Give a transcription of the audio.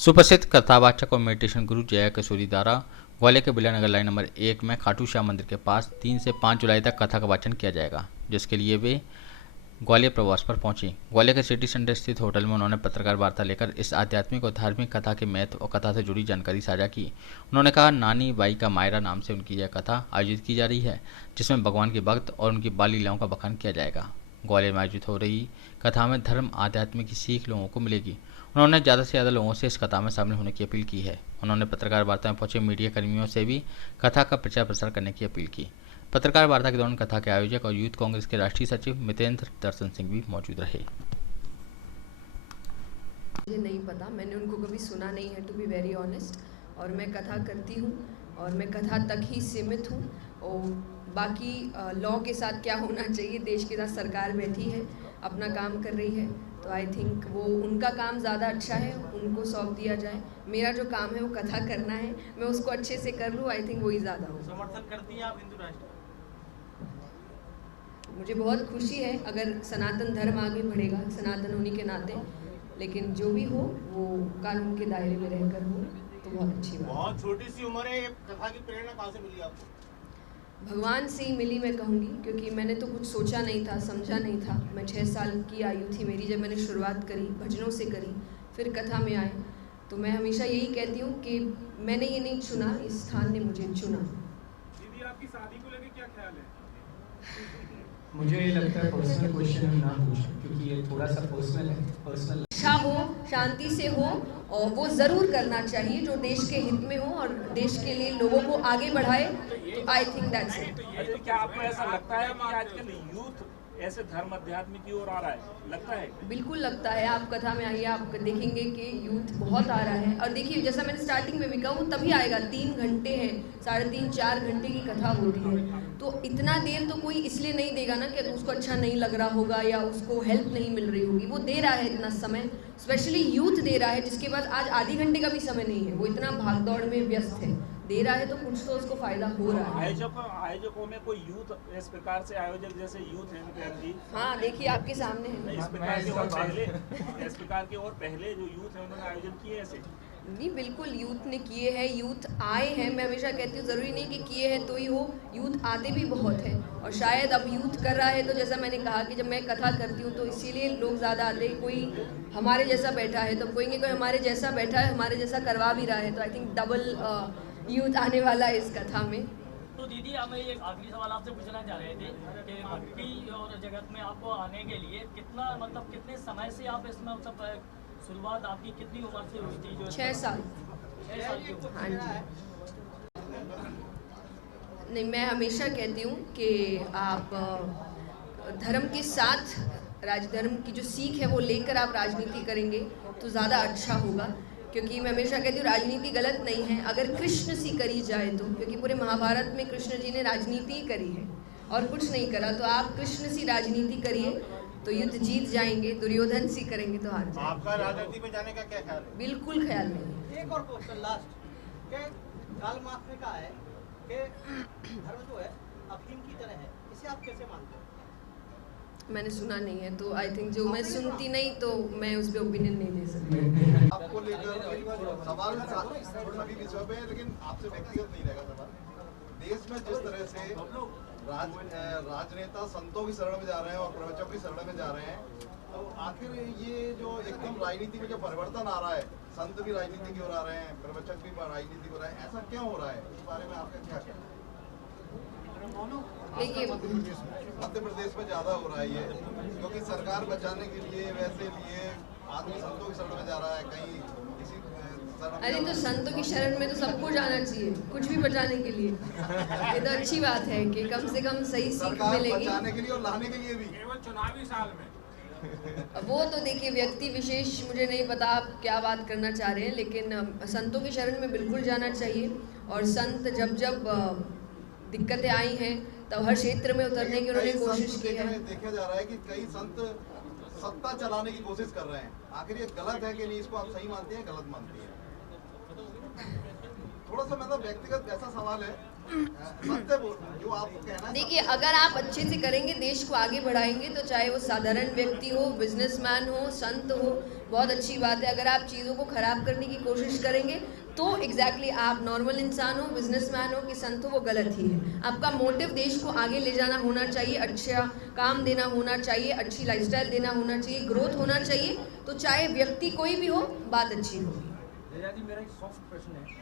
सुप्रसिद्ध कथावाचक और मेडिटेशन गुरु जया किशोरी द्वारा ग्वालियर के बिलिया नगर लाइन नंबर 1 में खाटू श्याम मंदिर के पास 3 से 5 जुलाई तक कथा का वाचन किया जाएगा, जिसके लिए वे ग्वालियर प्रवास पर पहुंची। ग्वालियर के सिटी सेंटर स्थित होटल में उन्होंने पत्रकार वार्ता लेकर इस आध्यात्मिक और धार्मिक कथा के महत्व और कथा से जुड़ी जानकारी साझा की। उन्होंने कहा, नानी बाई का मायरा नाम से उनकी यह कथा आयोजित की जा रही है, जिसमें भगवान के भक्त और उनकी बाल लीलाओं का बखान किया जाएगा। ग्वालियर में आयोजित हो रही कथा में धर्म आध्यात्म की सीख लोगों को मिलेगी। उन्होंने ज़्यादा से ज़्यादा लोगों से इस कथा में शामिल होने की अपील की है। उन्होंने पत्रकार वार्ता में पहुंचे मीडिया कर्मियों से भी कथा का प्रचार प्रसार करने की अपील की। पत्रकार वार्ता के दौरान कथा के आयोजक और यूथ कांग्रेस के राष्ट्रीय सचिव मितेंद्र दर्शन सिंह भी मौजूद रहे। मुझे नहीं पता, मैंने उनको कभी सुना नहीं है, टू बी वेरी ऑनेस्ट। और मैं कथा करती हूँ और मैं कथा तक ही सीमित हूँ। और बाकी लॉ के साथ क्या होना चाहिए, देश के साथ सरकार बैठी है, अपना काम कर रही है, तो आई थिंक वो उनका काम ज़्यादा अच्छा है, उनको सौंप दिया जाए। मेरा जो काम है वो कथा करना है, मैं उसको अच्छे से कर लूँ, आई थिंक वही ज़्यादा हो। समर्थन करती हैं आप हिंदू राष्ट्र? मुझे बहुत खुशी है अगर सनातन धर्म आगे बढ़ेगा, सनातन होने के नाते, लेकिन जो भी हो वो कानून के दायरे में रहकर हो तो बहुत अच्छी बात। बहुत छोटी सी उम्र है, ये कथा की प्रेरणा कहाँ से मिली आपको? भगवान से ही मिली मैं कहूँगी, क्योंकि मैंने तो कुछ सोचा नहीं था, समझा नहीं था। मैं 6 साल की आयु थी मेरी जब मैंने शुरुआत करी, भजनों से करी, फिर कथा में आए। तो मैं हमेशा यही कहती हूँ कि मैंने ये नहीं चुना, इस स्थान ने मुझे चुना। दीदी, आपकी शादी को लेकर क्या ख्याल है? मुझे ये लगता है पर्सनल क्वेश्चन हम ना पूछें, क्योंकि ये थोड़ा सा पर्सनल है। पर्सनल अच्छा हो, शांति से हो, और वो ज़रूर करना चाहिए जो देश के हित में हो और देश के लिए लोगों को आगे बढ़ाए। तो आई थिंक दैट्स इट। क्या आपको ऐसा लगता है कि आजकल यूथ ऐसे धर्म अध्यात्म की ओर आ रहा है? लगता है? बिल्कुल लगता है। आप कथा में आइए, आप देखेंगे कि यूथ बहुत आ रहा है। और देखिए, जैसा मैंने स्टार्टिंग में भी कहा, वो तभी आएगा, 3 घंटे हैं, 3.5-4 घंटे की कथा होती है। तो इतना देर तो कोई इसलिए नहीं देगा ना कि उसको अच्छा नहीं लग रहा होगा या उसको हेल्प नहीं मिल रही होगी। वो दे रहा है इतना समय, स्पेशली यूथ दे रहा है, जिसके पास आज आधे घंटे का भी समय नहीं है। वो इतना भाग दौड़ में व्यस्त है, दे रहा है तो कुछ तो उसको फायदा हो रहा है। आयोजकों में कोई यूथ इस प्रकार से आयोजक जैसे यूथ हैं जी? हाँ, देखिए आपके सामने है। इस प्रकार के और पहले जो यूथ है उन्होंने आयोजन किए ऐसे? नहीं, बिल्कुल यूथ ने किए हैं, यूथ आए हैं। मैं हमेशा कहती हूँ ज़रूरी नहीं कि किए हैं तो ही हो, यूथ आते भी बहुत हैं। और शायद अब यूथ कर रहा है, तो जैसा मैंने कहा कि जब मैं कथा करती हूँ तो इसीलिए लोग ज़्यादा आते हैं। कोई हमारे जैसा बैठा है तो कोई हमारे जैसा बैठा है, हमारे जैसा करवा भी रहा है, तो आई थिंक डबल यूथ आने वाला है इस कथा में। तो दीदी, हमें एक आखिरी सवाल आपसे पूछना चाह रहे थे कि भक्ति और जगत में आपको आने के लिए कितने समय से आप इसमें शुरुआत आपकी कितनी उम्र से हुई थी? जो 6 साल। 6 साल की उम्र। हाँ जी। नहीं, मैं हमेशा कहती हूँ कि आप धर्म के साथ राजधर्म की जो सीख है वो लेकर आप राजनीति करेंगे तो ज़्यादा अच्छा होगा। क्योंकि मैं हमेशा कहती हूँ राजनीति गलत नहीं है अगर कृष्ण सी करी जाए तो, क्योंकि पूरे महाभारत में कृष्ण जी ने राजनीति ही करी है और कुछ नहीं करा। तो आप कृष्ण सी राजनीति करिए तो युद्ध जीत जाएंगे, दुर्योधन सी करेंगे तो हार जाएंगे। आपका राजनीति में जाने का क्या ख्याल है? बिल्कुल ख्याल नहीं। एक और क्वेश्चन लास्ट के काल मार्क्स ने कहा है कि धर्म जो है अफीम की तरह है, इसे आप कैसे मानते हो? मैंने सुना नहीं है, तो आई थिंक जो मैं सुनती नहीं तो मैं उस पर ओपिनियन नहीं दे सकती। आपको लेकर सवाल सभी विषयों पे, लेकिन आपसे व्यक्तिगत नहीं रहेगा सवाल। देश में जिस तरह से राजनेता संतों की शरण में जा रहे हैं और प्रवचकों की शरण में जा रहे हैं, तो आखिर ये जो एकदम राजनीति में जो परिवर्तन आ रहा है, संत भी राजनीति की ओर आ रहे हैं, प्रवचक भी राजनीति की ओर आ रहे हैं, ऐसा क्यों हो रहा है? इस बारे में आपका क्या कहना है? मध्य प्रदेश में ज्यादा हो रहा है ये, क्योंकि सरकार बचाने के लिए वैसे लिए आदमी संतों की शरण में जा रहा है, कहीं किसी अरे तो संतों की शरण में तो सबको जाना चाहिए, कुछ भी बचाने के लिए। ये तो अच्छी बात है कि कम से कम सही सीख मिलेगी। बचाने के लिए और लाने के लिए भी। केवल चुनावी साल में वो तो देखिए व्यक्ति विशेष, मुझे नहीं पता आप क्या बात करना चाह रहे हैं, लेकिन संतों की शरण में बिल्कुल जाना चाहिए। और संत जब दिक्कतें आई हैं तब हर क्षेत्र में उतरने की उन्होंने कोशिश की है। देखा जा रहा है कि कई संत सत्ता चलाने की कोशिश कर रहे हैं, आखिर ये गलत है कि नहीं? इसको आप सही मानती हैं, गलत मानती हैं? थोड़ा सा मतलब व्यक्तिगत ऐसा सवाल है सत्य बोलना जो आपको कहना। देखिए, अगर आप अच्छे से करेंगे, देश को आगे बढ़ाएंगे, तो चाहे वो साधारण व्यक्ति हो, बिजनेसमैन हो, संत हो, बहुत अच्छी बात है। अगर आप चीज़ों को ख़राब करने की कोशिश करेंगे तो एग्जैक्टली आप नॉर्मल इंसान हो, बिजनेसमैन हो कि संत हो, वो गलत ही है। आपका मोटिव देश को आगे ले जाना होना चाहिए, अच्छा काम देना होना चाहिए, अच्छी लाइफस्टाइल देना होना चाहिए, ग्रोथ होना चाहिए। तो चाहे व्यक्ति कोई भी हो, बात अच्छी हो। जया जी, मेरा एक सॉफ्ट प्रश्न है